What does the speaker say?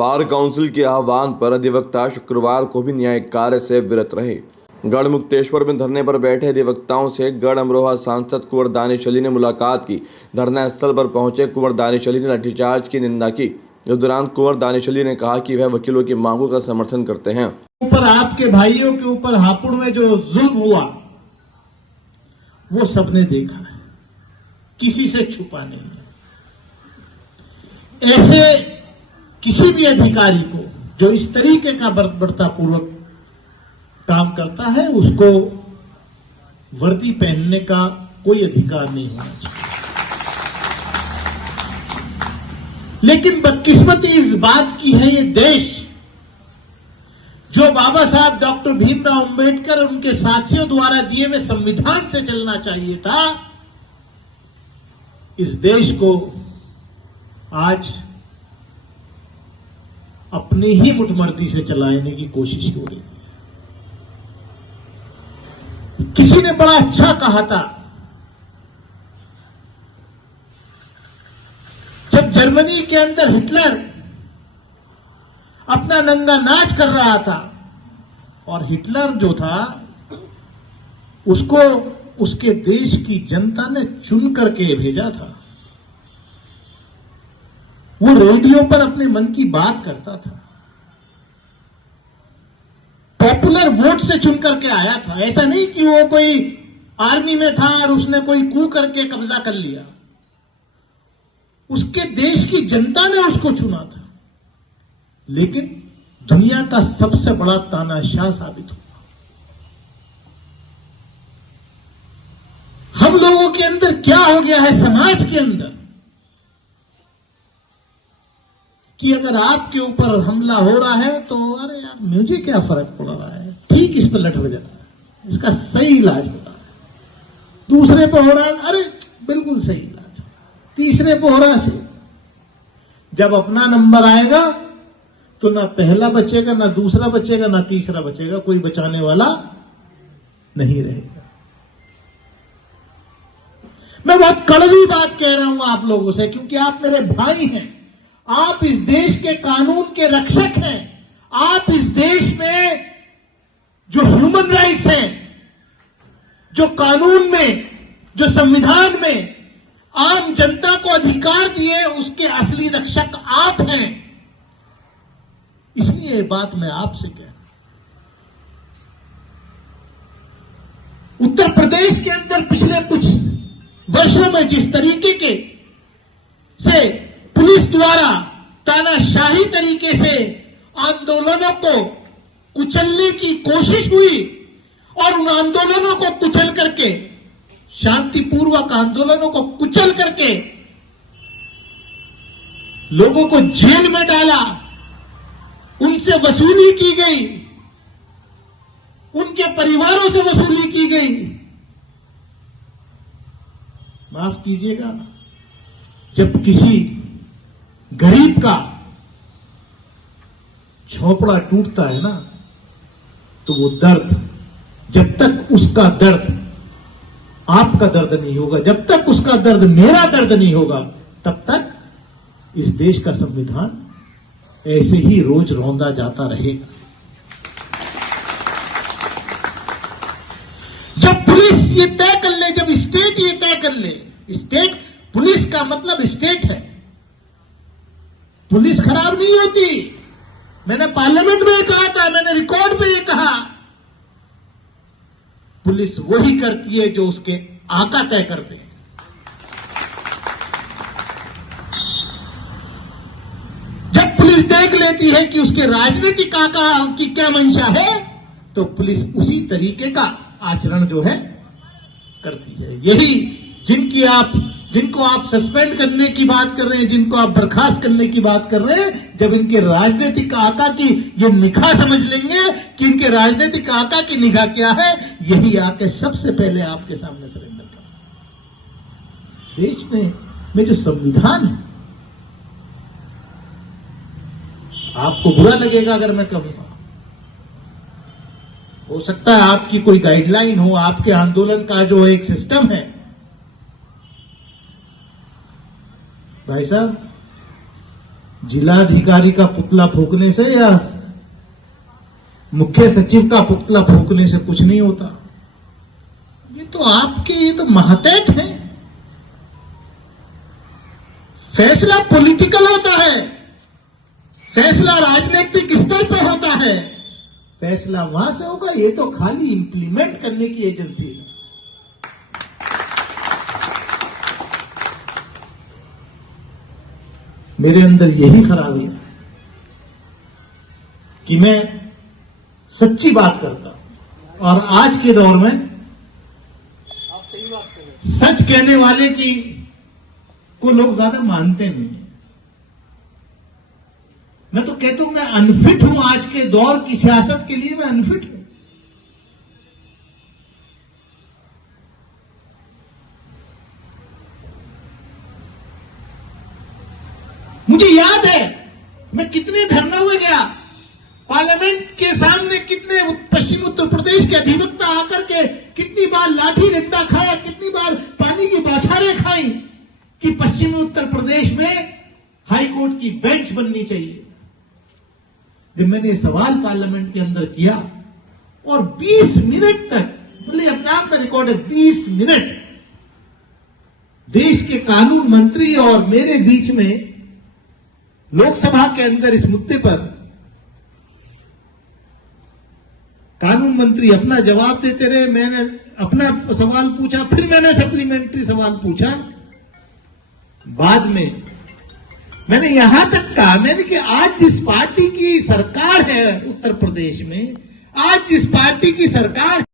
Bar council के आह्वान पर अधिवक्ता शुक्रवार को भी न्यायिक कार्य से विरत रहे। गढ़मुक्तेश्वर में धरने पर बैठे अधिवक्ताओं से गढ़ अमरोहा सांसद कुंवर दानिश अली ने मुलाकात की। धरना स्थल पर पहुंचे कुंवर दानिश अली ने लाठीचार्ज की निंदा की। इस दौरान कुंवर दानिश अली ने कहा कि वह वकीलों की मांगों का समर्थन करते हैं। ऊपर आपके भाइयों के ऊपर हापुड़ में जो जुल्म हुआ वो सबने देखा है, किसी से छुपा नहीं है। ऐसे किसी भी अधिकारी को जो इस तरीके का बर्बरतापूर्वक काम करता है उसको वर्दी पहनने का कोई अधिकार नहीं होना चाहिए। लेकिन बदकिस्मती इस बात की है, ये देश जो बाबा साहब डॉक्टर भीमराव अंबेडकर और उनके साथियों द्वारा दिए हुए संविधान से चलना चाहिए था, इस देश को आज अपनी ही मुठमर्दी से चलाने की कोशिश हो रही है। किसी ने बड़ा अच्छा कहा था, जब जर्मनी के अंदर हिटलर अपना नंगा नाच कर रहा था और हिटलर जो था उसको उसके देश की जनता ने चुन करके भेजा था। वो रेडियो पर अपने मन की बात करता था, पॉपुलर वोट से चुन करके आया था। ऐसा नहीं कि वो कोई आर्मी में था और उसने कोई कू करके कब्जा कर लिया। उसके देश की जनता ने उसको चुना था, लेकिन दुनिया का सबसे बड़ा तानाशाह साबित हुआ। हम लोगों के अंदर क्या हो गया है समाज के अंदर कि अगर आपके ऊपर हमला हो रहा है तो अरे यार मुझे क्या फर्क पड़ रहा है, ठीक इस पर लट बजा रहा है, इसका सही इलाज हो रहा है। दूसरे पे हो रहा है, अरे बिल्कुल सही इलाज। तीसरे पे हो रहा है। जब अपना नंबर आएगा तो ना पहला बचेगा, ना दूसरा बचेगा, ना तीसरा बचेगा, कोई बचाने वाला नहीं रहेगा। मैं बहुत कड़वी बात कह रहा हूं आप लोगों से, क्योंकि आप मेरे भाई हैं, आप इस देश के कानून के रक्षक हैं, आप इस देश में जो ह्यूमन राइट्स हैं, जो कानून में, जो संविधान में आम जनता को अधिकार दिए, उसके असली रक्षक आप हैं। इसलिए ये बात मैं आपसे कह रहा हूं। उत्तर प्रदेश के अंदर पिछले कुछ वर्षों में जिस तरीके के से पुलिस द्वारा तानाशाही तरीके से आंदोलनों को कुचलने की कोशिश हुई और उन आंदोलनों को कुचल करके, शांतिपूर्वक आंदोलनों को कुचल करके लोगों को जेल में डाला, उनसे वसूली की गई, उनके परिवारों से वसूली की गई। माफ कीजिएगा, जब किसी गरीब का झोपड़ा टूटता है ना, तो वो दर्द, जब तक उसका दर्द आपका दर्द नहीं होगा, जब तक उसका दर्द मेरा दर्द नहीं होगा, तब तक इस देश का संविधान ऐसे ही रोज रौंदा जाता रहेगा। जब पुलिस ये तय कर ले, जब स्टेट ये तय कर ले, स्टेट, पुलिस का मतलब स्टेट है, पुलिस खराब नहीं होती। मैंने पार्लियामेंट में कहा था, मैंने रिकॉर्ड पे ये कहा, पुलिस वही करती है जो उसके आका तय करते हैं। जब पुलिस देख लेती है कि उसके राजनीतिक आका की क्या मंशा है, तो पुलिस उसी तरीके का आचरण जो है करती है। यही जिनको आप सस्पेंड करने की बात कर रहे हैं, जिनको आप बर्खास्त करने की बात कर रहे हैं, जब इनके राजनीतिक आका की ये निगाह समझ लेंगे कि इनके राजनीतिक आका की निगाह क्या है, यही आके सबसे पहले आपके सामने सरेंडर कर। देश में जो संविधान है, आपको बुरा लगेगा अगर मैं कहूंगा, हो सकता है आपकी कोई गाइडलाइन हो, आपके आंदोलन का जो एक सिस्टम है। भाई साहब, जिलाधिकारी का पुतला फूकने से या मुख्य सचिव का पुतला फूकने से कुछ नहीं होता। ये तो महतैत है। फैसला पॉलिटिकल होता है, फैसला राजनीतिक स्तर पर होता है, फैसला वहां से होगा। ये तो खाली इंप्लीमेंट करने की एजेंसी है। मेरे अंदर यही खराबी है कि मैं सच्ची बात करता हूं और आज के दौर में सच कहने वाले को लोग ज्यादा मानते नहीं। मैं तो कहता हूं मैं अनफिट हूं, आज के दौर की सियासत के लिए मैं अनफिट हूं। मुझे याद है मैं कितने धरनों में गया, पार्लियामेंट के सामने कितने पश्चिम उत्तर प्रदेश के अधिवक्ता आकर के कितनी बार लाठी डंडा खाया, कितनी बार पानी की बौछारें खाई कि पश्चिमी उत्तर प्रदेश में हाई कोर्ट की बेंच बननी चाहिए। जब मैंने सवाल पार्लियामेंट के अंदर किया और 20 मिनट तक, बोले अपने आप में रिकॉर्ड है, 20 मिनट देश के कानून मंत्री और मेरे बीच में लोकसभा के अंदर इस मुद्दे पर कानून मंत्री अपना जवाब देते रहे, मैंने अपना सवाल पूछा, फिर मैंने सप्लीमेंट्री सवाल पूछा। बाद में मैंने यहां तक कहा मैंने कि आज जिस पार्टी की सरकार है उत्तर प्रदेश में, आज जिस पार्टी की सरकार